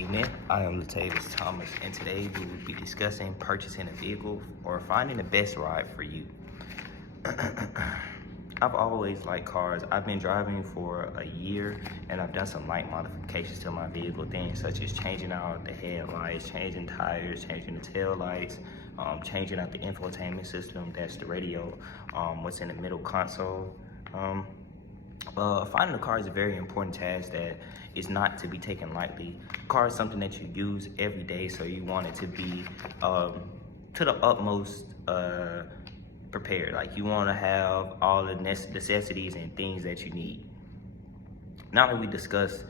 evening. I am Latavius Thomas, and today we will be discussing purchasing a vehicle or finding the best ride for you. I've always liked cars. I've been driving for a year, and I've done some light modifications to my vehicle, things such as changing out the headlights, changing tires, changing the tail lights, changing out the infotainment system, that's the radio, what's in the middle console. Finding a car is a very important task that is not to be taken lightly. Car is something that you use every day, so you want it to be to the utmost prepared. Like, you want to have all the necessities and things that you need. Now that we discuss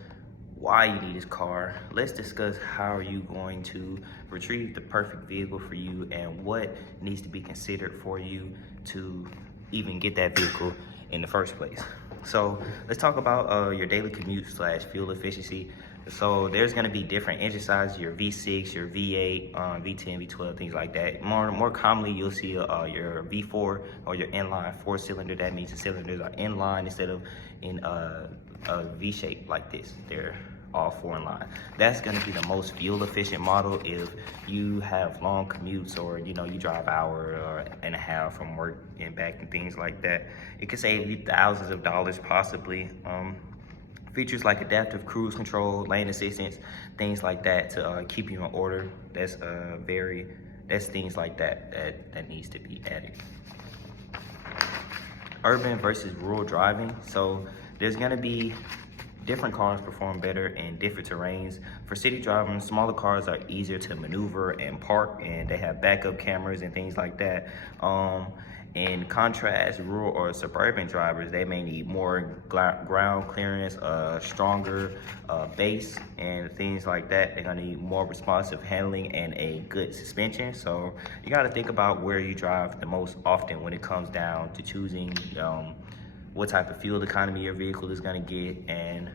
why you need this car, let's discuss how are you going to retrieve the perfect vehicle for you and what needs to be considered for you to even get that vehicle in the first place. So let's talk about your daily commute / fuel efficiency. So there's going to be different engine sizes, your V6, your V8, V10, V12, things like that. More commonly, you'll see your V4 or your inline 4-cylinder. That means the cylinders are inline instead of in a V shape like this. They're all 4 in line. That's going to be the most fuel efficient model if you have long commutes, or you drive hour and a half from work and back and things like that. It could save you thousands of dollars possibly. Features like adaptive cruise control, lane assistance, things like that to keep you in order. That's things like that needs to be added. Urban versus rural driving. So there's gonna be different cars perform better in different terrains. For city driving, smaller cars are easier to maneuver and park, and they have backup cameras and things like that. In contrast, rural or suburban drivers, they may need more ground clearance, stronger base, and things like that. They're gonna need more responsive handling and a good suspension. So you gotta think about where you drive the most often when it comes down to choosing what type of fuel economy your vehicle is gonna get and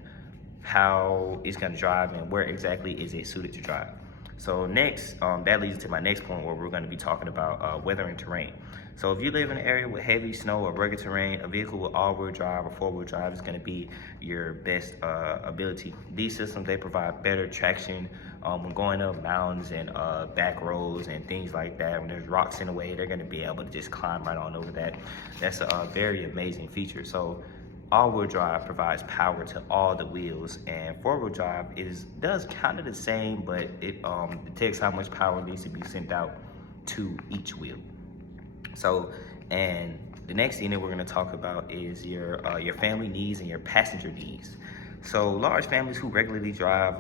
how it's gonna drive and where exactly is it suited to drive. So next, that leads to my next point where we're gonna be talking about weather and terrain. So if you live in an area with heavy snow or rugged terrain, a vehicle with all-wheel drive or 4-wheel drive is gonna be your best ability. These systems, they provide better traction when going up mountains and back roads and things like that. When there's rocks in the way, they're gonna be able to just climb right on over that. That's a very amazing feature. So all-wheel drive provides power to all the wheels, and 4-wheel drive does kind of the same, but it detects how much power needs to be sent out to each wheel. So, and the next thing that we're going to talk about is your family needs and your passenger needs. So large families who regularly drive